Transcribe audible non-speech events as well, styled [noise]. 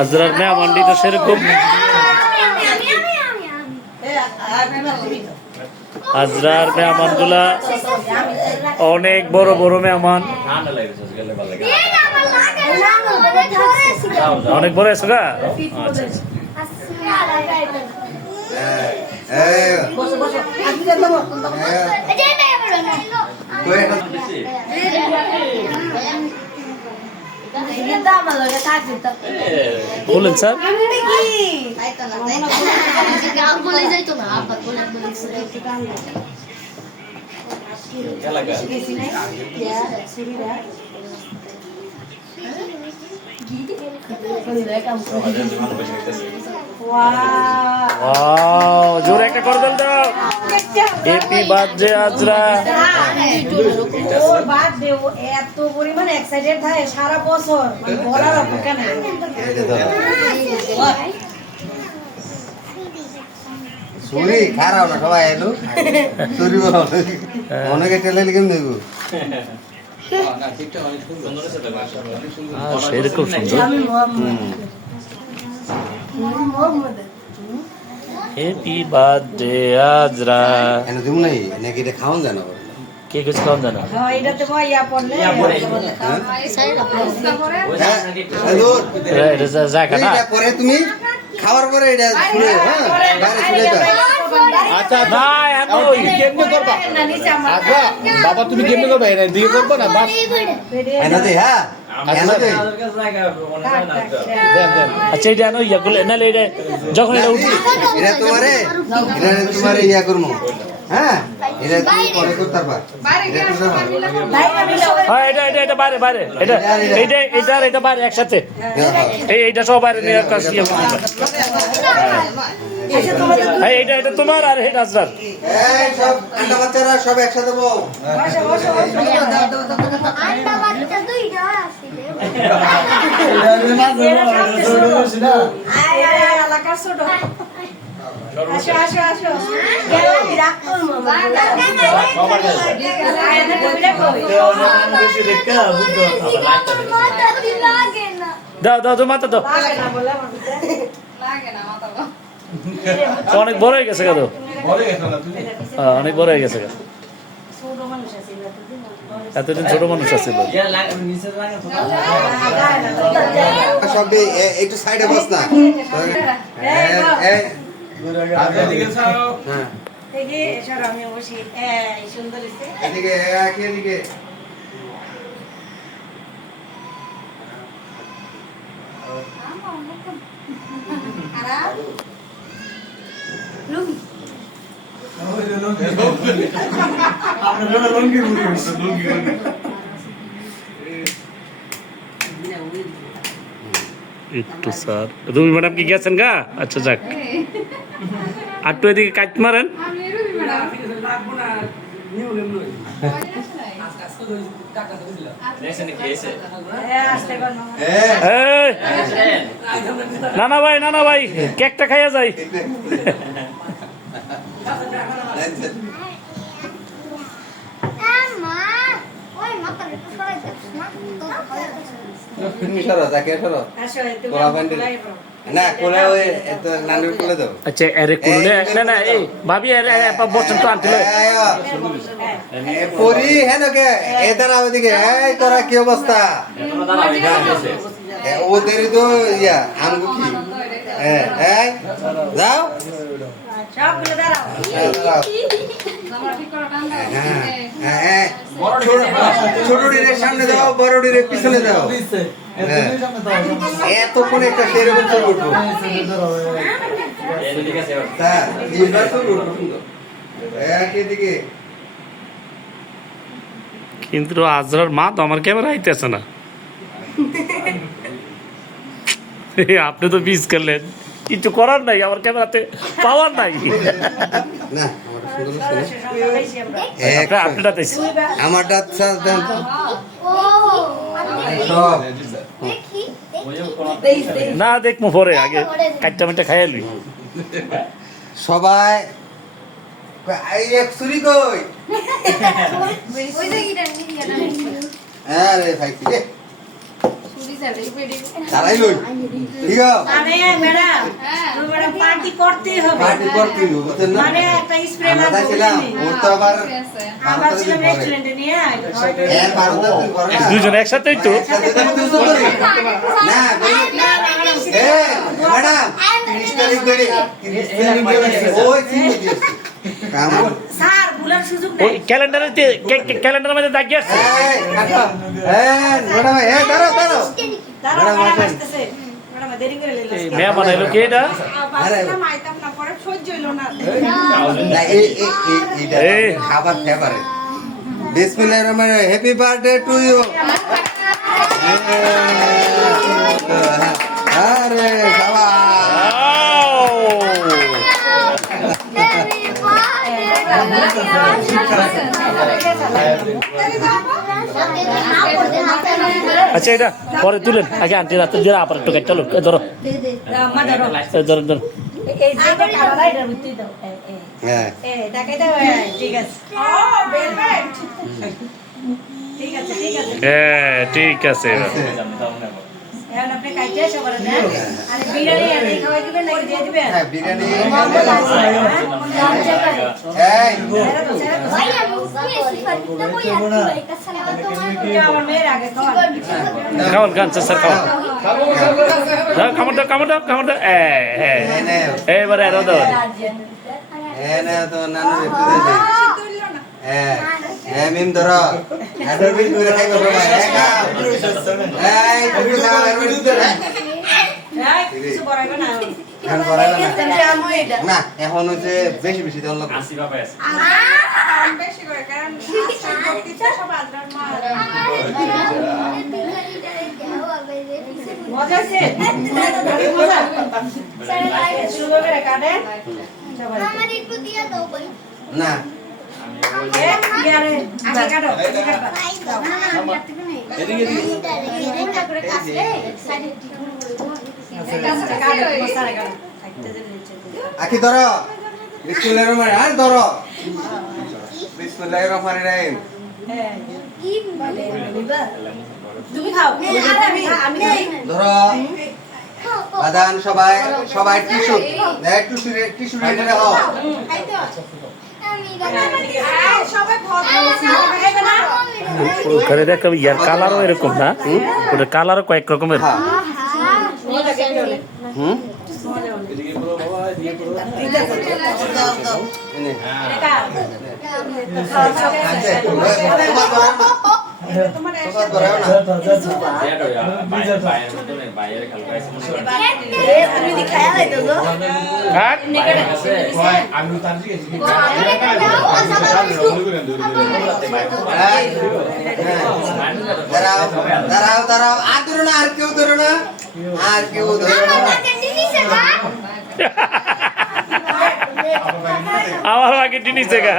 আজরার মেহমানটি তো সেরকম। আজরার মেহমানগুলা অনেক বড় বড় মেহমান। অনেক বড় আছে না আচ্ছা আচ্ছা। বলেন স্যার। জোরে একটা করে দেন হ্যাপি বার্থডে আজরা। ওর বার্থডে এত পরিমাণ এক্সাইটেড থাকে সারা বছর মানে বলার অপেক্ষা নেই সুরি খারাপ না সবাই এলো। সুরি অনেকে টেলে লিখে দেব সেরকম সুন্দর। হ্যাপি বার্থডে আজরা এনে তুমি নাই নাকি এটা খাওয়ান জানো? কে কিছু খাওয়ান জানো? হ্যাঁ এটাতে মই ইয়া পড়লে এটা- এটা যা- না এটা পরে তুমি? খাওয়ার পরে এটা ছুঁড়ে হ্যাঁ বাইরে দাও আচ্ছা না কেমনে করবা আচ্ছা বাবা তুমি কেমনে করবা এটা দিয়ে করব না বাস এনে দে হ্যাঁ এনে আচ্ছা এটা আনো ইয়া করলে নাহলে এটা যখন এটা উঠবে এটা তোমারে এটা তোমারে ইয়া করমু। হ্যাঁ? এটা তুমি পরে করতে এটা হ্যাঁ এটা এটা এটা বাইরে বাইরে। এটা এইটা এটা আর এটা বাইরে একসাথে। এই এইটা সব বাইরে নিয়ে কাজ ইয়ে হ্যাঁ এইটা এটা তোমার আর এটা আজরার। সব আন্ডা বাচ্চারা সব একসাথে বউ। আন্ডা বাচ্চা তুই যা আসো আসো আসো। দাও দাও তো মাথা দাও। অনেক বড় হয়ে গেছে কেন অনেক বড় হয়ে গেছে কেন ছোট মানুষ আছে এতদিন ছোট মানুষ আছিল একটু সাইডে বস না। এই, এই, হ্যাঁ দেখি এসব আমি বসি এই সুন্দর হইছে এদিকে এক এদিকে একটু স্যার। রুমি ম্যাডাম কি গেছেন গা? আচ্ছা যাক। আটটু এদিকে কাট মারেন। নানা ভাই নানা ভাই কেকটা খাইয়া যাই [laughs] মা ওই কোলা। না আচ্ছা না এই ভাবি বসেন তো এ, পরি হেন কে এ তারা ওদিকে এই তোরা কি অবস্থা? এ, ওদেরই তো ইয়া আমগো কি হ্যাঁ যাও। ছোট- ডিরের সামনে দাও বড় ডিরের পিছনে দাও। এতক্ষণ একটা সেরকম উঠবো। কিন্তু আজরার মা তো আমার ক্যামেরা আইতেছে না। এই, [laughs] আপনি তো মিস করলেন। কিছু করার নাই আমার ক্যামেরাতে পাওয়ার নাই। আমরা দেইস না দেখব পরে আগে কাটটা মিটটা খাইয়া লই। সবাই কই, হ্যাঁ রে ভাই রে তারাই লই। ঠিক আছে? মানে ম্যাডাম ম্যাডাম পার্টি করতেই হবে। পার্টি করতে হইব, মানে একটা স্প্রে আমরা ছিলাম ওর তো আবার আমরা ছিলাম রেস্টুরেন্টে নিয়ে হ্যাঁ, দিন না। দুজন একসাথেই তো। না, ম্যাডাম, 30 তারিখ বেড়ে, 30 তারিখ বেড়ে, ওই চিনি দিয়েছে। ওই ক্যালেন্ডারে ক্যালেন্ডারের মধ্যে আসছে মেয়ে বানাইলো কি এটা। খাবার বিসমিল্লাহির রহমানির হ্যাপি বার্থডে টু ইউ আরে শাবাশ আচ্ছা এটা পরে তুলেন। আগে আন্টি রাতে দিয়ে আবার একটু কেটে চলো এ ধরো। মা ধরো ধরো। হ্যাঁ ঠিক আছে। ঠিক আছে ঠিক আছে হ্যাঁ হ্যাঁ বিরিয়ানি হ্যাঁ হ্যাঁ খাওয়ান খান স্যার খাওয়ান দাও, কামড় দাও কামড় দাও কামড় দাও হ্যাঁ এবারে আরও দাও এনে তো নানু একটু দে দে হ্যাঁ হ্যাঁ মিম ধরো। এডর বিল করে খাইবো বাবা হ্যাঁ খাও এই তুমি খাও এডর বিল ধরে হ্যাঁ কিছু বড়াইবে না। এখন। এখন না না এখন হচ্ছে বেশি বেশি দেওয়ার লাগবে। মজা আছে। মজা শুরু করে কাটে আমার একটু দিয়ে দাও ভাই না। কাটো দাও এদিকে এদিকে। আখি ধরো। বিসমিল্লাহির রহমানির আর ধরো। বিসমিল্লাহির রহমানির রহিম। হ্যাঁ ধরো। বাদান সবাই সবাই দেখ রেডি রাখো ওখানে দেখ ইয়ার কালারও এরকম না ওটা কালারও কয়েক রকমের হ্যাঁ মজা কেমন হলে হ্যাঁ। দাঁড়াও দাঁড়াও আর ধরো না আর কেউ ধরো না আর কেউ আমার আগে টিনিস দেখা